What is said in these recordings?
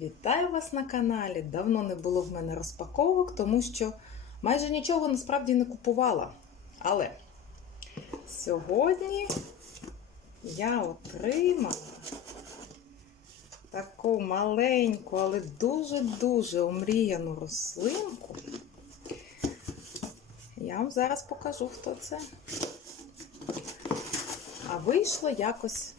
Вітаю вас на каналі. Давно не було в мене розпаковок, тому що майже нічого насправді не купувала. Але сьогодні я отримала таку маленьку, але дуже-дуже омріяну рослинку. Я вам зараз покажу, хто це. А вийшло якось.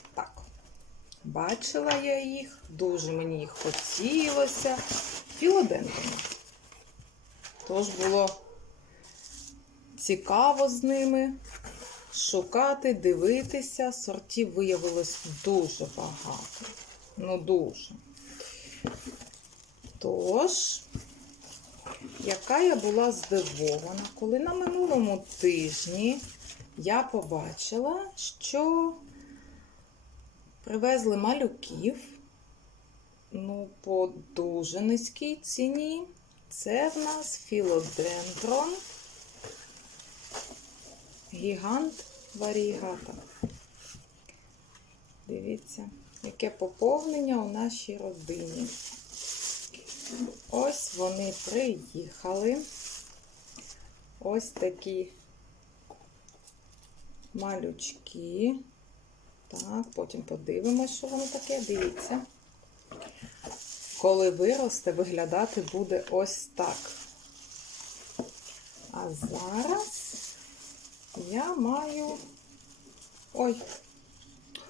Бачила я їх, дуже мені їх хотілося. Філодендрони. Тож було цікаво з ними шукати, дивитися. Сортів виявилось дуже багато. Ну, дуже. Тож, яка я була здивована, коли на минулому тижні я побачила, що Привезли малюків, ну, по дуже низькій ціні. Це в нас філодендрон, гігант варігата. Дивіться, яке поповнення у нашій родині. Ось вони приїхали. Ось такі малючки. Так, потім подивимось, що воно таке. Дивіться. Коли виросте, виглядати буде ось так. А зараз я маю. Ой,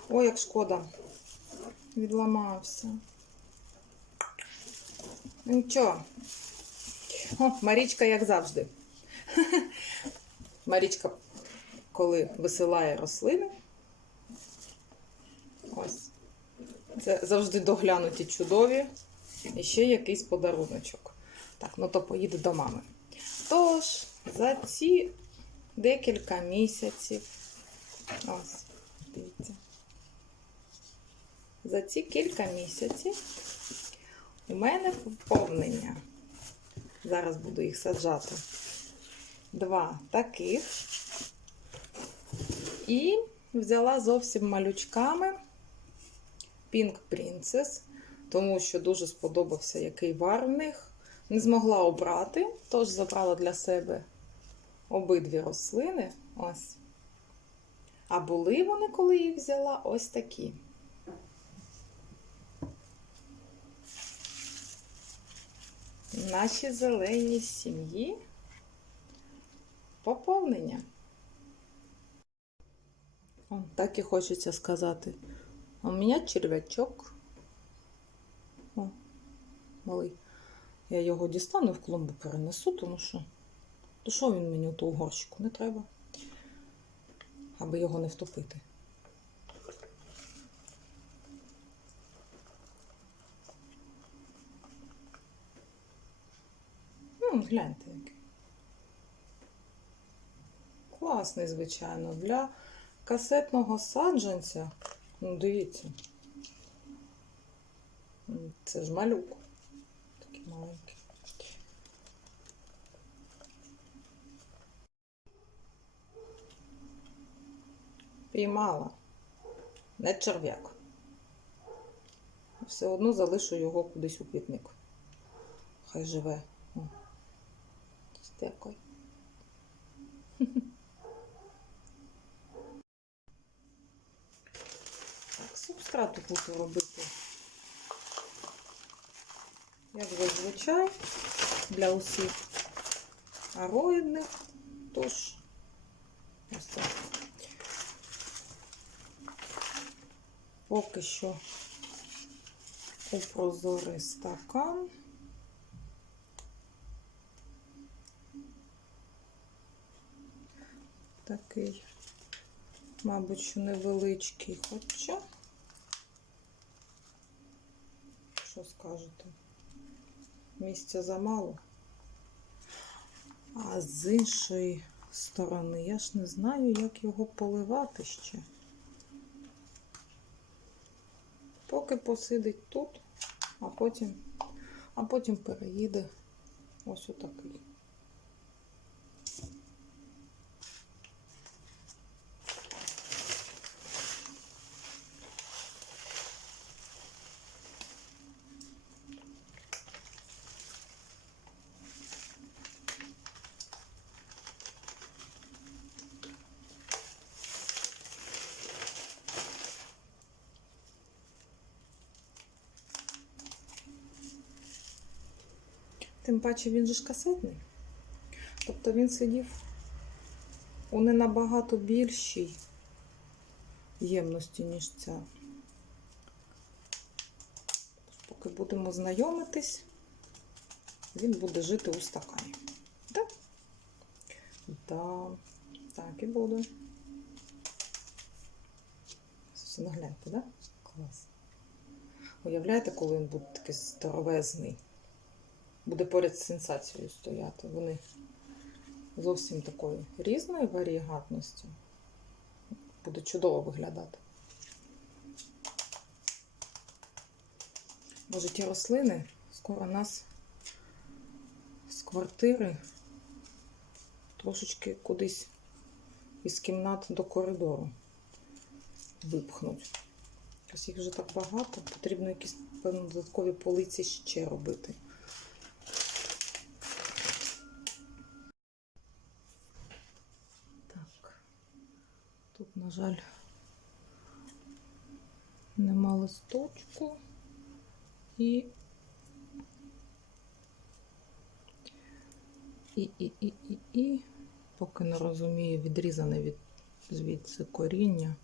ой, як шкода. Відламався. Нічого. О, Марічка, як завжди. Марічка, коли висилає рослини. Ось. Це завжди доглянуті чудові. І ще якийсь подаруночок. Так, ну то поїду до мами. Тож, за ці декілька місяців. Ось, дивіться. За ці кілька місяців у мене поповнення. Зараз буду їх саджати. Два таких. І взяла зовсім малючками. Pink Princess, тому що дуже сподобався який вар в них. Не змогла обрати, тож забрала для себе обидві рослини. Ось. А були вони, коли їх взяла, ось такі. Наші зелені сім'ї поповнення. О, так і хочеться сказати. У меня черв'ячок. О, малий. Я його дістану в клумбу перенесу, тому що. То що він мені у ту горщику? Не треба. Аби його не втопити. М, гляньте який. Класний, звичайно, для касетного саджанця. Ну, дивіться. Це ж малюк. Такий маленький. Піймала. Не черв'як. Все одно залишу його кудись у квітник. Хай живе. О. Так, субстрату буду робити. Як зазвичай для усіх ароїдних. Тож, ось це. Поки що у прозорий стакан. Такий, мабуть, невеличкий, хоча. Що скажете? Місця замало. А з іншої сторони я ж не знаю, як його поливати ще. Поки посидить тут, а потім, а потім переїде ось отакий. Тим паче він же ж касетний. Тобто він сидів у не набагато більшій ємності, ніж ця. Поки будемо знайомитись, він буде жити у стакані. Так? Да. Так і буде. Все, ну гляньте, да? Клас. Уявляєте, коли він буде такий здоровезний? Буде поряд з сенсацією стояти. Вони зовсім такої різної варієгатності. Буде чудово виглядати. Боже, ті рослини скоро нас з квартири трошечки кудись із кімнат до коридору випхнуть. Ось їх вже так багато, потрібно якісь певно додаткові полиці ще робити. Тут, на жаль, нема листочку і. І, і, і, і, і, поки не розумію, відрізане від звідси коріння.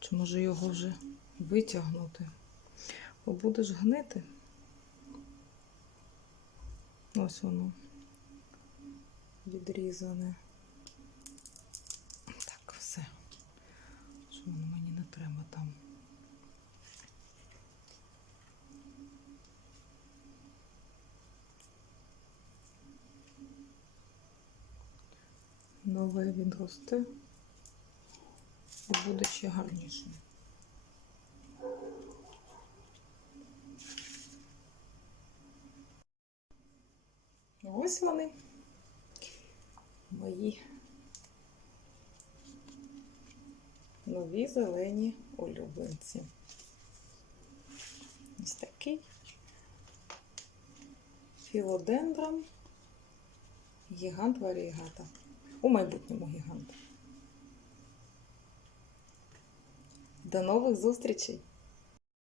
Чи може його вже витягнути? Бо будеш гнити. Ось воно відрізане. Так, все. Що воно мені не треба там. Нове відросте і буде ще гарніше. Ось вони. Мої нові зелені улюбленці. Ось такий філодендрон, гігант варігата. У майбутньому гігант. До нових зустрічей!